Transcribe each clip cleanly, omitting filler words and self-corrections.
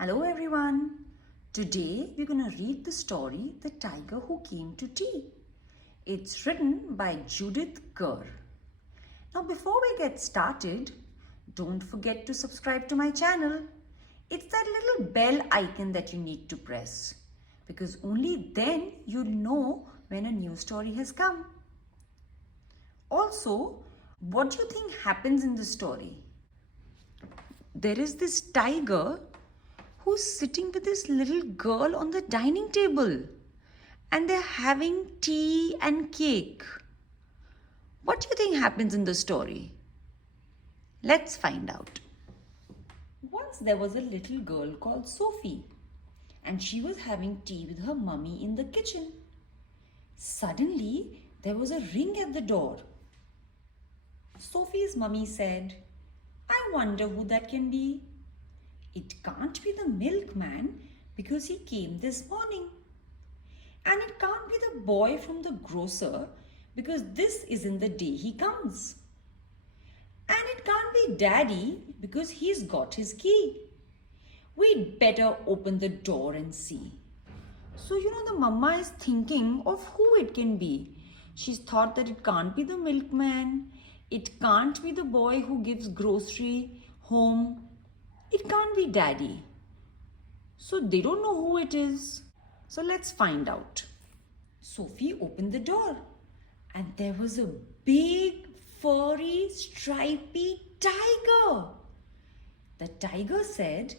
Hello everyone. Today we're going to read the story The Tiger Who Came to Tea. It's written by Judith Kerr. Now before we get started, don't forget to subscribe to my channel. It's that little bell icon that you need to press because only then you'll know when a new story has come. Also, what do you think happens in the story? There is this tiger who's sitting with this little girl on the dining table and they're having tea and cake. What do you think happens in the story? Let's find out. Once there was a little girl called Sophie and she was having tea with her mummy in the kitchen. Suddenly, there was a ring at the door. Sophie's mummy said, "I wonder who that can be. It can't be the milkman because he came this morning. And it can't be the boy from the grocer because this isn't the day he comes. And it can't be Daddy because he's got his key. We'd better open the door and see." So, the mama is thinking of who it can be. She's thought that it can't be the milkman. It can't be the boy who gives grocery home. It can't be Daddy. So they don't know who it is. So let's find out. Sophie opened the door and there was a big, furry, stripy tiger. The tiger said,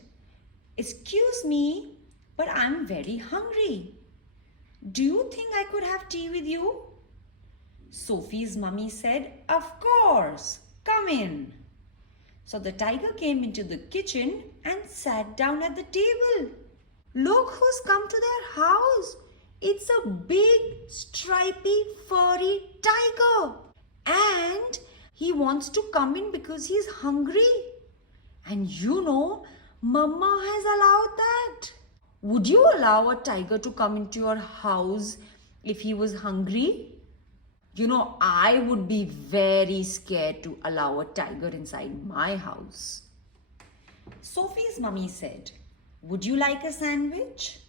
"Excuse me, but I'm very hungry. Do you think I could have tea with you?" Sophie's mummy said, "Of course, come in." So the tiger came into the kitchen and sat down at the table. Look who's come to their house. It's a big, stripy, furry tiger. And he wants to come in because he's hungry. And Mama has allowed that. Would you allow a tiger to come into your house if he was hungry? I would be very scared to allow a tiger inside my house. Sophie's mummy said, "Would you like a sandwich?"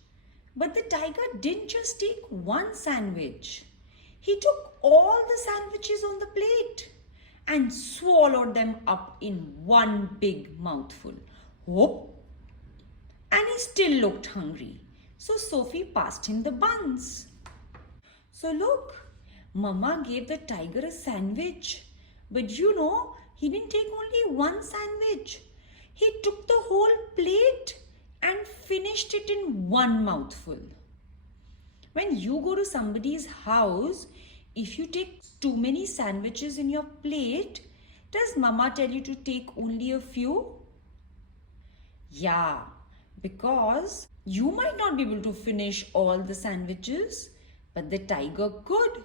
But the tiger didn't just take one sandwich. He took all the sandwiches on the plate and swallowed them up in one big mouthful. Whoop! And he still looked hungry. So Sophie passed him the buns. So look, Mama gave the tiger a sandwich. But he didn't take only one sandwich. He took the whole plate and finished it in one mouthful. When you go to somebody's house, if you take too many sandwiches in your plate, does Mama tell you to take only a few? Yeah, because you might not be able to finish all the sandwiches, but the tiger could.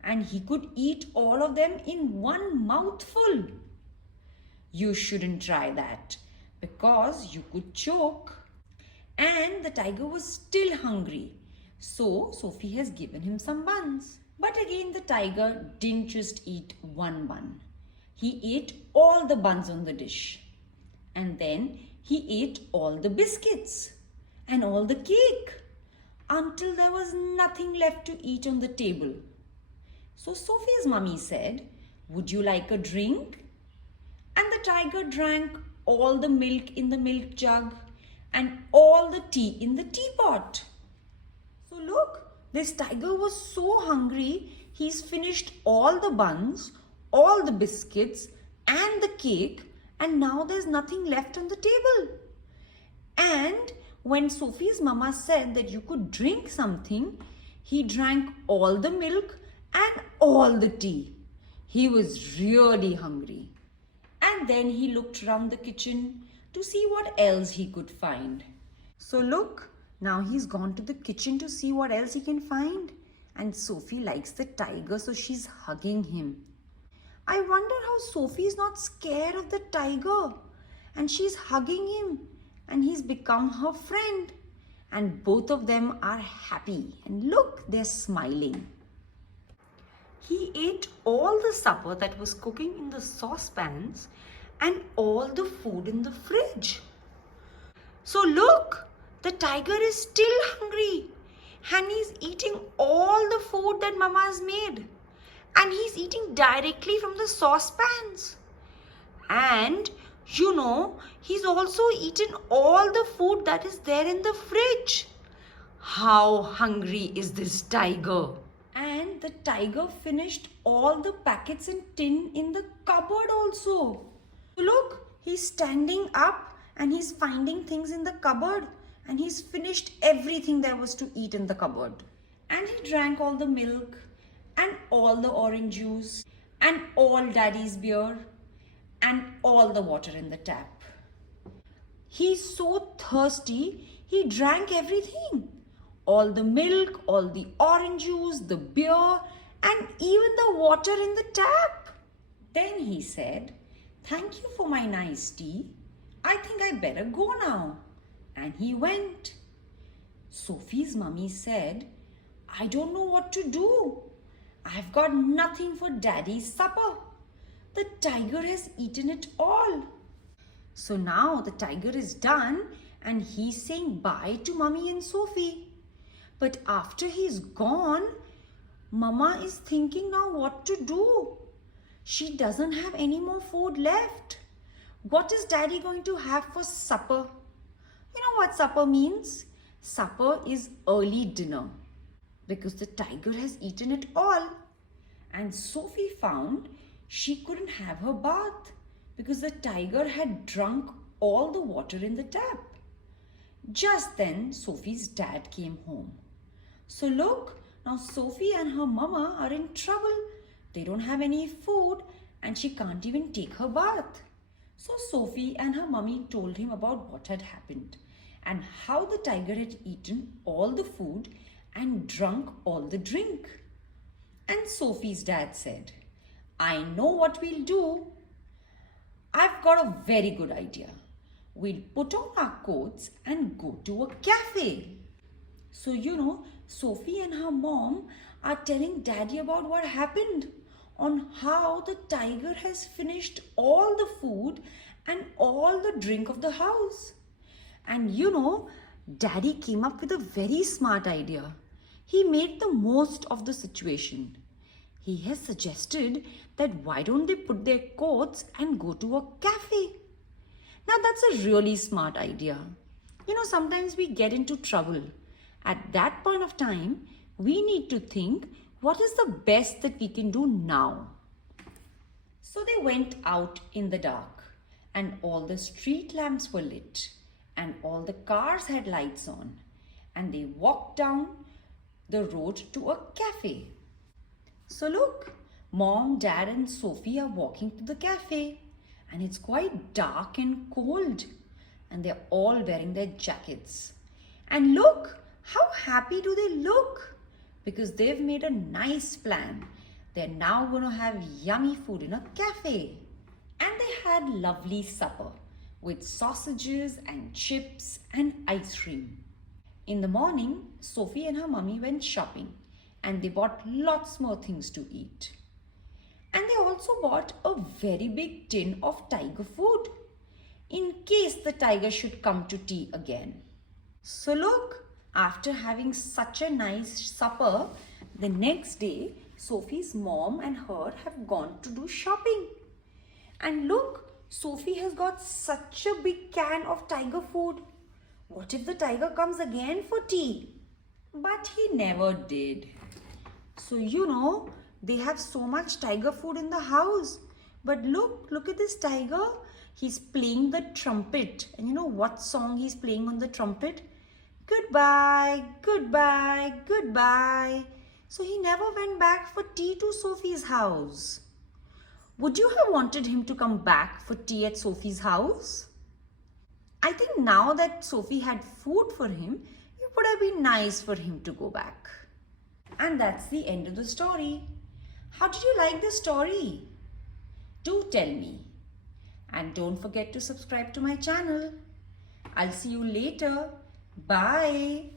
And he could eat all of them in one mouthful. You shouldn't try that because you could choke. And the tiger was still hungry. So Sophie has given him some buns. But again, the tiger didn't just eat one bun. He ate all the buns on the dish. And then he ate all the biscuits and all the cake until there was nothing left to eat on the table. So Sophie's mummy said, "Would you like a drink?" And the tiger drank all the milk in the milk jug and all the tea in the teapot. So look, this tiger was so hungry, he's finished all the buns, all the biscuits and the cake, and now there's nothing left on the table. And when Sophie's mama said that you could drink something, he drank all the milk and all the tea. He was really hungry. And then he looked around the kitchen to see what else he could find. So look, now he's gone to the kitchen to see what else he can find. And Sophie likes the tiger, so she's hugging him. I wonder how Sophie's not scared of the tiger. And she's hugging him. And he's become her friend. And both of them are happy. And look, they're smiling. He ate all the supper that was cooking in the saucepans and all the food in the fridge. So look, the tiger is still hungry and he's eating all the food that Mama has made. And he's eating directly from the saucepans. And he's also eaten all the food that is there in the fridge. How hungry is this tiger? And the tiger finished all the packets and tin in the cupboard also. Look, he's standing up and he's finding things in the cupboard. And he's finished everything there was to eat in the cupboard. And he drank all the milk and all the orange juice and all Daddy's beer and all the water in the tap. He's so thirsty, he drank everything. All the milk, all the orange juice, the beer, and even the water in the tap. Then he said, "Thank you for my nice tea. I think I better go now." And he went. Sophie's mummy said, "I don't know what to do. I've got nothing for Daddy's supper. The tiger has eaten it all." So now the tiger is done and he's saying bye to Mummy and Sophie. But after he's gone, Mama is thinking now what to do. She doesn't have any more food left. What is Daddy going to have for supper? You know what supper means? Supper is early dinner because the tiger has eaten it all. And Sophie found she couldn't have her bath because the tiger had drunk all the water in the tap. Just then, Sophie's dad came home. So look, now Sophie and her mama are in trouble. They don't have any food and she can't even take her bath. So Sophie and her mummy told him about what had happened and how the tiger had eaten all the food and drunk all the drink. And Sophie's dad said, "I know what we'll do. I've got a very good idea. We'll put on our coats and go to a cafe." So Sophie and her mom are telling Daddy about what happened, on how the tiger has finished all the food and all the drink of the house. And Daddy came up with a very smart idea. He made the most of the situation. He has suggested that why don't they put their coats and go to a cafe? Now that's a really smart idea. Sometimes we get into trouble. At that point of time, we need to think, what is the best that we can do now? So they went out in the dark and all the street lamps were lit and all the cars had lights on and they walked down the road to a cafe. So look, Mom, Dad and Sophie are walking to the cafe and it's quite dark and cold and they're all wearing their jackets. And look, how happy do they look? Because they've made a nice plan. They're now going to have yummy food in a cafe. And they had lovely supper with sausages and chips and ice cream. In the morning, Sophie and her mummy went shopping and they bought lots more things to eat. And they also bought a very big tin of tiger food in case the tiger should come to tea again. So look, after having such a nice supper, the next day, Sophie's mom and her have gone to do shopping. And look, Sophie has got such a big can of tiger food. What if the tiger comes again for tea? But he never did. So they have so much tiger food in the house. But look at this tiger. He's playing the trumpet. And you know what song he's playing on the trumpet? Goodbye, goodbye, goodbye. So he never went back for tea to Sophie's house. Would you have wanted him to come back for tea at Sophie's house? I think now that Sophie had food for him, it would have been nice for him to go back. And that's the end of the story. How did you like the story? Do tell me. And don't forget to subscribe to my channel. I'll see you later. Bye.